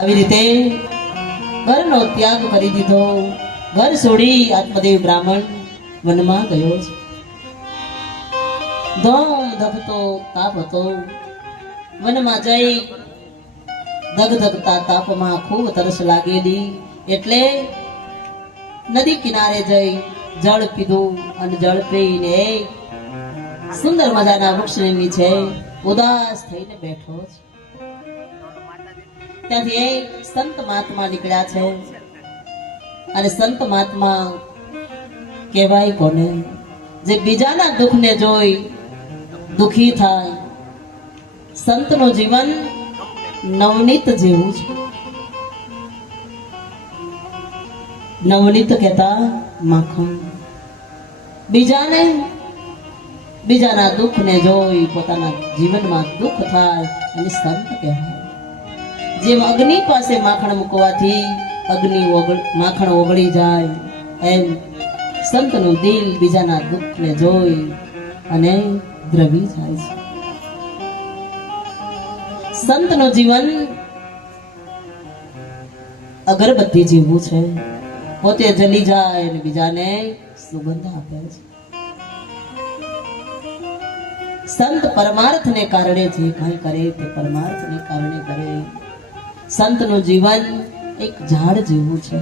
આવી રીતે ઘરનો ત્યાગ કરી દીધો, ઘર છોડી આત્મદેવ બ્રાહ્મણ વનમાં ગયો છે. ધોમ ધગતો તાપ હતો. વનમાં જઈ ધગધગતા તાપમાં ખૂબ તરસ લાગેલી એટલે નદી કિનારે જઈ જળ પીધું અને જળ પીને સુંદર મજાના વૃક્ષની નીચે ઉદાસ થઈને બેઠો છે. ત્યાંથી એક સંત મહાત્મા નીકળ્યા છે અને સંત મહાત્મા કહેવાય કોને? જે બીજાના દુઃખને જોઈ દુખી થાય. સંતનું જીવન નવનીત જેવું છે. નવનીત કહેતા માખણ. બીજાના દુઃખને જોઈ પોતાના જીવનમાં દુઃખ થાય અને સંત કહેવાય. જેમ અગ્નિ પાસે માખણ મૂકવાથી માખણ ઓગળી જાય, એમ સંતનું દિલ બીજાના દુઃખને જોઈ અને દ્રવી જાય છે. સંતનું જીવન અગરબત્તી જેવું છે. પોતે જલી જાય અને બીજાને સુગંધ આપે છે. સંત પરમાર્થને કારણે જે કંઈ કરે તે પરમાર્થને કારણે કરે. સંતનું જીવન એક ઝાડ જેવું છે.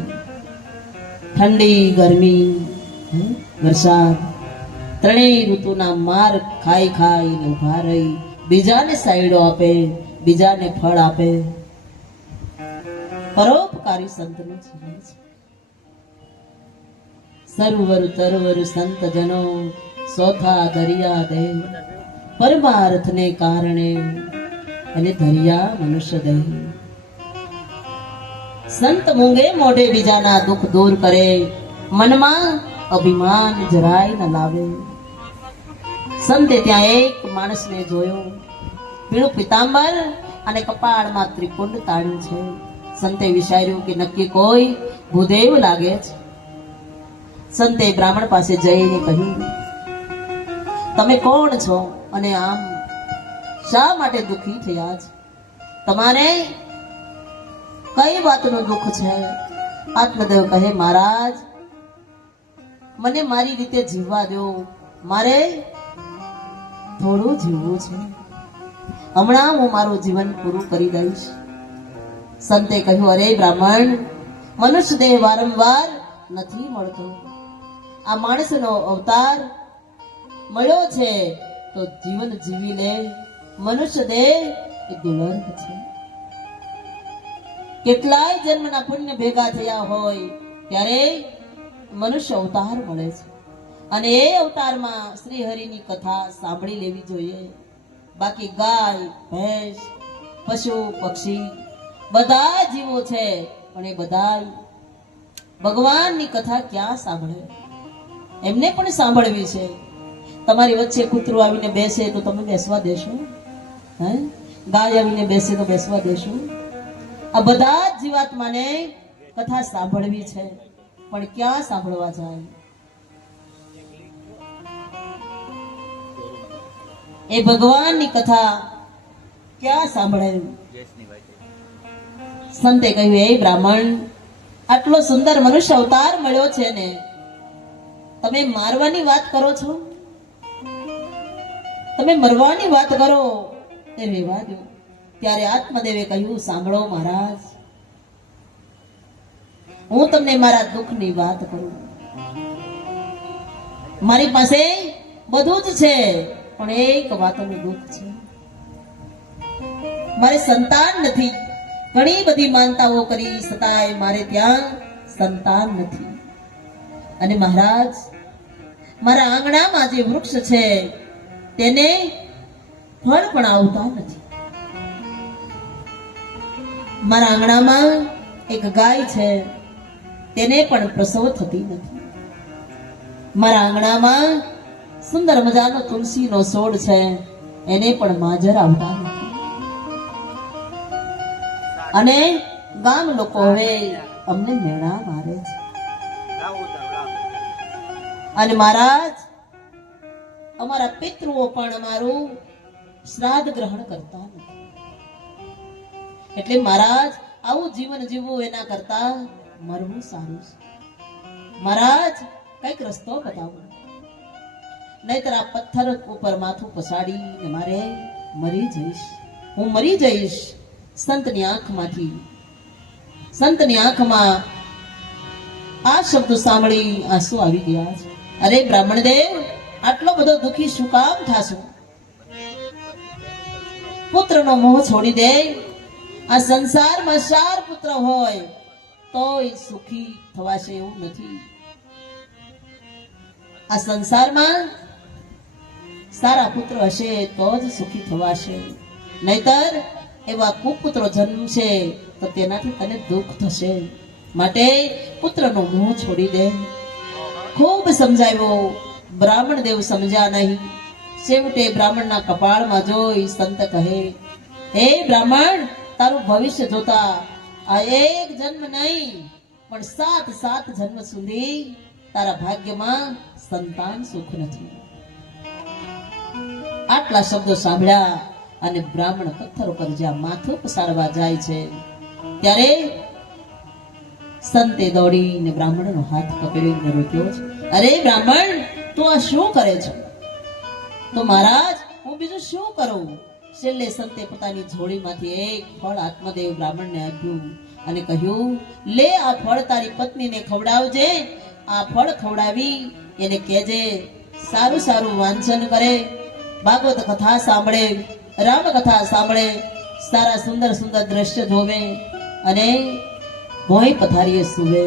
ઠંડી, ગરમી, વરસાદ ત્રણેય ઋતુના માર ખાઈ ખાઈને ઉભા રહી બીજાને સાયડો આપે, બીજાને ફળ આપે. પરોપકારી સંતનું જીવન છે. સરોવર તરવર સંત જનો સોથા દરિયા દે, પરમાર્થને કારણે અને દરિયા મનુષ્ય દે. સંત મૂંગે મોઢે બીજાના દુઃખ દૂર કરે, મનમાં અભિમાન જરાય ન લાવે. સંતે ત્યાં એક માણસને જોયો, પીળું પિતાંબર અને કપાળમાં ત્રિકુંડ તાળ્યું છે. સંતે વિચાર્યું કે નક્કી કોઈ ભૂદેવ લાગે છે. સંતે બ્રાહ્મણ પાસે જઈને કહ્યું, તમે કોણ છો અને આમ શા માટે દુઃખી થયા છો? તમારે કઈ વાતનું દુઃખ છે? આત્મદેવ કહે, મહારાજ મને મારી રીતે જીવવા દો, મારે થોડું જીવવું છે. હમણાં હું મારું જીવન પૂરું કરી દઈશ. સંતે કહ્યું, અરે બ્રાહ્મણ, મનુષ્ય દેહ વારંવાર નથી મળતો. આ માણસનો અવતાર મળ્યો છે તો જીવન જીવી લે. મનુષ્ય દેહ એ દુર્લભ છે. કેટલાય જન્મના પુણ્ય ભેગા થયા હોય ત્યારે મનુષ્ય અવતાર મળે છે અને એ અવતારમાં શ્રી હરિની કથા સાંભળી લેવી જોઈએ. બાકી ગાય, ભેંસ, પશુ, પક્ષી બધા જીવો છે પણ એ બધા ભગવાનની કથા ક્યાં સાંભળે? એમને પણ સાંભળવી છે. તમારી વચ્ચે કૂતરું આવીને બેસે તો તમે બેસવા દેશો? ગાય આવીને બેસે તો બેસવા દેશો? આ બધા જ જીવાત્માને કથા સાંભળવી છે પણ ક્યાં સાંભળવા જાય? એ ભગવાનની કથા ક્યાં સાંભળે? સંતે કહ્યું, એ બ્રાહ્મણ, આટલો સુંદર મનુષ્ય અવતાર મળ્યો છે ને તમે મારવાની વાત કરો છો? તમે મરવાની વાત કરો એ રહેવા દો. ત્યારે આત્મદેવે કહ્યું, સાંભળો મહારાજ, હું તમને મારા દુઃખની વાત કરું. મારી પાસે બધું જ છે પણ એક વાતનું દુઃખ છે. મારે સંતાન નથી. ઘણી બધી માનતાઓ કરી છતાંય મારે ત્યાં સંતાન નથી. અને મહારાજ, મારા આંગણામાં જે વૃક્ષ છે તેને ફળ પણ આવતા નથી. મારા આંગણામાં એક ગાય છે, તેને પણ પ્રસવ થતી નથી. મારા આંગણામાં સુંદર મજાનો તુલસીનો છોડ છે, એને પણ માજર આવતા નથી. અને ગામ લોકો હવે અમને મેણા મારે છે. અને મહારાજ, અમારા પિતૃઓ પણ અમારું શ્રાદ્ધ ગ્રહણ કરતા નથી. એટલે મહારાજ આવું જીવન જીવવું એના કરતા મરવું સારું છે. મહારાજ કઈક રસ્તો બતાવો, નહીતર આ પથ્થર ઉપર માથું પછાડીને મારે મરી જઈશ, હું મરી જઈશ. સંતની આંખમાં આ શબ્દ સાંભળી આંસુ આવી ગયા છે. અરે બ્રાહ્મણ દેવ, આટલો બધો દુખી શું કામ થાશો? પુત્રનો મોહ છોડી દે. આ સંસારમાં 4 પુત્ર હોય તોય સુખી થવાશે એવું નથી. આ સંસારમાં સારા પુત્ર હશે તો જ સુખી થવાશે, નહીતર એવા કુપુત્રો જન્મશે તો તેનાથી તને દુઃખ થશે. માટે પુત્રનો મોહ છોડી દે. ખૂબ સમજાવ્યો, બ્રાહ્મણ દેવ સમજ્યા નહીં. છેવટે બ્રાહ્મણના કપાળમાં જોઈ સંત કહે, હે બ્રાહ્મણ, તારું ભવિષ્ય જોતા આ એક જન્મ નહીં પણ 7 જન્મ સુધી તારા ભાગ્યમાં સંતાન સુખ નથી. આટલા શબ્દો સાંભળ્યા અને બ્રાહ્મણ પથ્થર ઉપર જ્યાં માથું પસારવા જાય છે ત્યારે સંતે દોડીને બ્રાહ્મણનો હાથ પકડીને રોક્યો છે. અરે બ્રાહ્મણ, તું આ શું કરે છે? તો મહારાજ, હું બીજું શું કરું? છેલ્લે સંતે પોતાની ઝોળીમાંથી એક ફળ આત્મદેવ બ્રાહ્મણને આપ્યું અને કહ્યું, લે આ ફળ તારી પત્નીને ખવડાવજે. આ ફળ ખવડાવી એને કહેજે સારું સારું વાંચન કરે, ભાગવત કથા સાંભળે, રામ કથા સાંભળે, સારા સુંદર સુંદર દ્રશ્ય જોવે અને ભોંય પથારીએ સૂવે.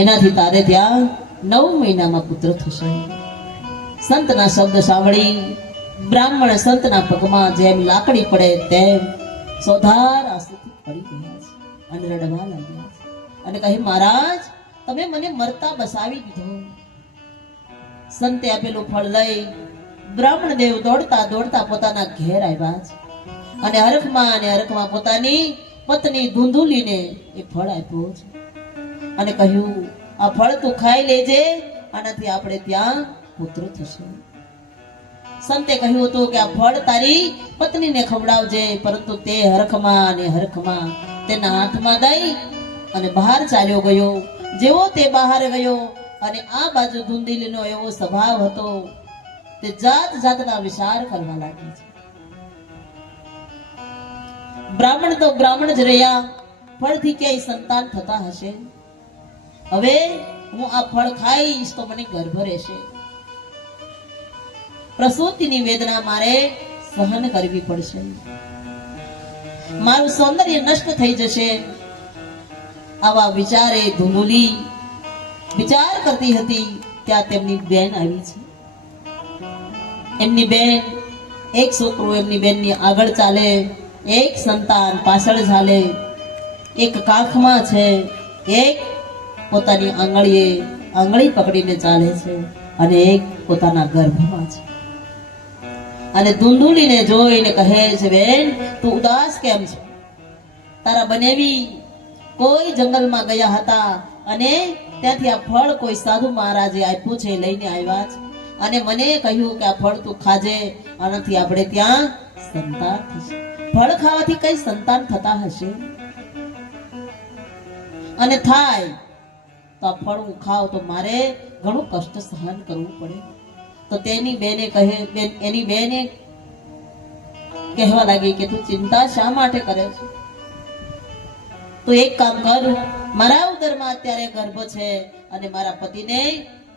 એનાથી તારે ત્યાં 9 મહિનામાં પુત્ર થશે. સંતના શબ્દ સાંભળી બ્રાહ્મણ સંતના પગમાં જેમ લાકડી પડે તેમ સોધાર આંસુથી પડી ગયા છે અને રડવા લાગ્યા છે અને કહે, મહારાજ, તમે મને મરતા બસાવી દીધો. સંતે આપેલું ફળ લઈ બ્રાહ્મણ દેવ દોડતા દોડતા પોતાના ઘેર આવ્યા છે અને હરખમાં પોતાની પત્ની ધૂંધુલીને એ ફળ આપ્યું છે અને કહ્યું, આ ફળ તું ખાઈ લેજે, આનાથી આપણે ત્યાં પુત્ર થશે. સંતે કહ્યું હતું કે આ ફળ તારી પત્નીને ખવડાવજે, પરંતુ તે હરખમાં તેના હાથમાં દઈ અને બહાર ચાલ્યો ગયો. જેવો તે બહાર ગયો અને આ બાજુ ધૂંધીલીનો એવો સ્વભાવ હતો, તે જાતના વિચાર કરવા લાગી છે. બ્રાહ્મણ તો બ્રાહ્મણ જ રહ્યા, ફળથી ક્યાંય સંતાન થતા હશે? હવે હું આ ફળ ખાઈશ તો મને ગર્ભ રહેશે, પ્રસૂતિની વેદના મારે સહન કરવી પડશે, મારું સૌંદર્ય નષ્ટ થઈ જશે. આવા વિચારે ધુંધુલી વિચાર કરતી હતી ત્યાં તેમની બેન આવી છે. એમની બેન, એક છોકરો એમની બેનની આગળ ચાલે, એક સંતાન પાછળ ચાલે, એક કાખમાં છે, એક પોતાની આંગળી પકડીને ચાલે છે અને એક પોતાના ગર્ભમાં છે. અને ધુંધુલીને જોઈને કહે છે, બેન, તું ઉદાસ કેમ છો? તારા બનેવી કોઈ જંગલમાં ગયા હતા અને ત્યાંથી આ ફળ કોઈ સાધુ મહારાજે આપ્યું છે, લઈને આવ્યા છે અને મને કહ્યું કે આ ફળ તું ખાજે, આનાથી આપણે ત્યાં સંતાન થશે. ફળ ખાવાથી કઈ સંતાન થતા હશે? અને થાય તો આ ફળ હું ખાવ તો મારે ઘણું કષ્ટ સહન કરવું પડે. તો તેની બેને એની બેને કહેવા લાગી કે તું ચિંતા શા માટે કરે છે? તો એક કામ કર, મારા ઉદરમાં અત્યારે ગર્ભ છે અને મારા પતિને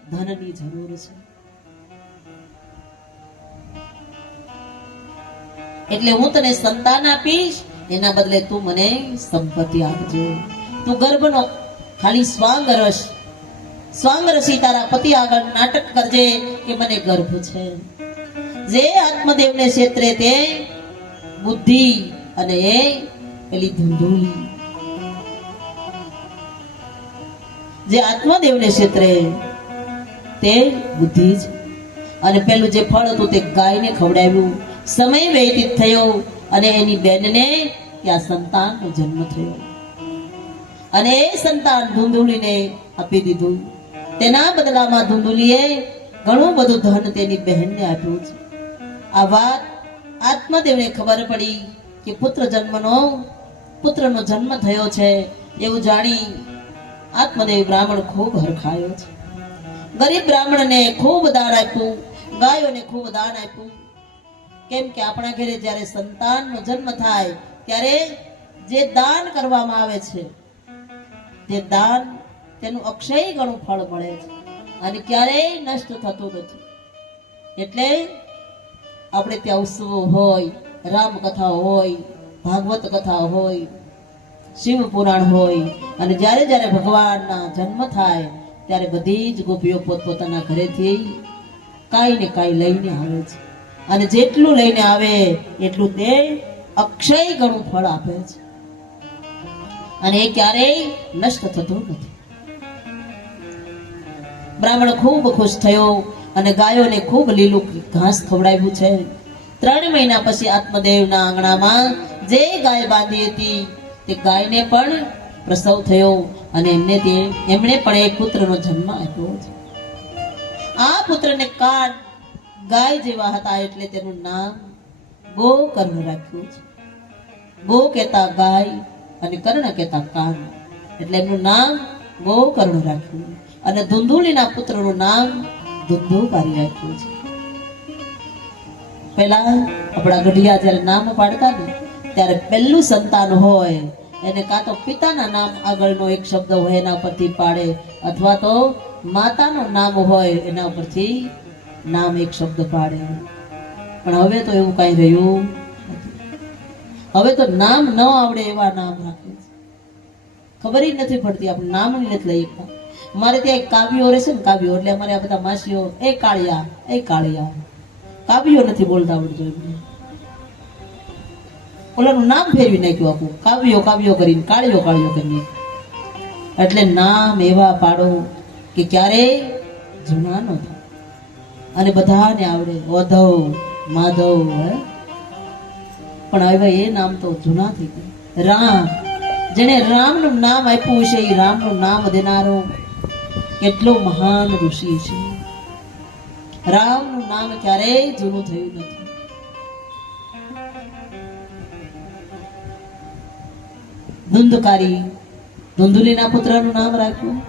ધનની જરૂર છે, એટલે હું તને સંતાન આપીશ, એના બદલે તું મને સંપત્તિ આપજે. તું ગર્ભનો ખાલી સ્વાંગરસી તારા પતિ આગળ નાટક કરજે કે મને ગર્ભ છે. જે આત્મદેવને ક્ષેત્રે તે બુદ્ધિ અને એ પેલી ધુંધુલી, જે આત્મદેવને ક્ષેત્રે તે બુદ્ધિ છે અને પેલું જે ફળ હતું તે ગાયને ખવડાવ્યું. સમય વ્યતીત થયો અને એની બેનને ત્યાં સંતાનનો જન્મ થયો અને એ સંતાન ધુંધુલીને આપી દીધું. તેના બદલામાં ધુંધુલીએ ઘણું બધું ધન તેની બહેનને આપ્યું છે આ વાત આત્મદેવને ખબર પડી કે પુત્રનો જન્મ થયો છે એવું જાણી આત્મદેવ બ્રાહ્મણ ખૂબ હરખાયો છે. ગરીબ બ્રાહ્મણને ખૂબ દાન આપ્યું, ગાયોને ખૂબ દાન આપ્યું. કેમ કે આપણા ઘરે જ્યારે સંતાનનો જન્મ થાય ત્યારે જે દાન કરવામાં આવે છે તે દાન તેનું અક્ષય ગણું ફળ મળે છે અને ક્યારેય નષ્ટ થતું નથી. એટલે આપણે ત્યાં ઉત્સવો હોય, રામકથા હોય, ભાગવત કથા હોય, શિવ પુરાણ હોય અને જ્યારે જ્યારે ભગવાનના જન્મ થાય ત્યારે બધી જ ગોપીઓ પોતપોતાના ઘરેથી કાંઈ ને કાંઈ લઈને આવે છે અને જેટલું લઈને આવે એટલું તે અક્ષય ગણું ફળ આપે છે અને એ ક્યારેય નષ્ટ થતું નથી. બ્રાહ્મણ ખૂબ ખુશ થયો અને ગાયોને ખૂબ લીલું ઘાસ ખવડાવ્યું છે. 3 મહિના પછી આત્મદેવના આંગણામાં જે ગાય બાંધી હતી તે ગાયને પણ પ્રસવ થયો અને એમણે પણ એક પુત્રનો જન્મ આપ્યો છે. આ પુત્રને કાન ગાય જેવા હતા એટલે તેનું નામ ગોકર્ણ રાખ્યું છે. ગો કહેતા ગાય અને કર્ણ કહેતા કાન એટલે એમનું નામ ગોકર્ણ રાખ્યું અને ધુંધુલીના પુત્રનું નામ ધુંધુકારી રાખ્યું છે. પહેલા આપણા ગઢિયા જ્યારે નામ પાડતા ને ત્યારે પહેલું સંતાન હોય એને કાં તો પિતાના નામ આગળનો એક શબ્દ હોય એના પરથી પાડે અથવા તો માતાનું નામ હોય એના પરથી નામ એક શબ્દ પાડે. પણ હવે તો એવું કઈ રહ્યું નથી. હવે તો નામ ન આવડે એવા નામ રાખે છે. ખબર જ નથી પડતી, આપણે નામ નથી લઈ શકતા. મારે ત્યાં એક કાવ્યો રહેશે ને, કાવ્યો એટલે અમારે આ બધા માસીઓ એ કાળિયા કાવ્યો નથી બોલતા આવડતું એમને. ઓલાનું નામ ફેરવી નાખ્યું આખું, કાવ્યો કરીને કાળિયો કરીને. એટલે નામ એવા પાડો કે ક્યારેય જૂના ન થાય અને બધાને આવડે. ઓધવ, માધવ, પણ હવે એ નામ તો જૂના થઈ ગયા. રામ, જેને રામનું નામ આપ્યું છે એ રામનું નામ દેનારો કેટલો મહાન ઋષિ છે. રામનું નામ ક્યારેય જૂનું થયું નથી. ધુંધુકારી, ધુંધુલીના પુત્રનું નામ રાખ્યું.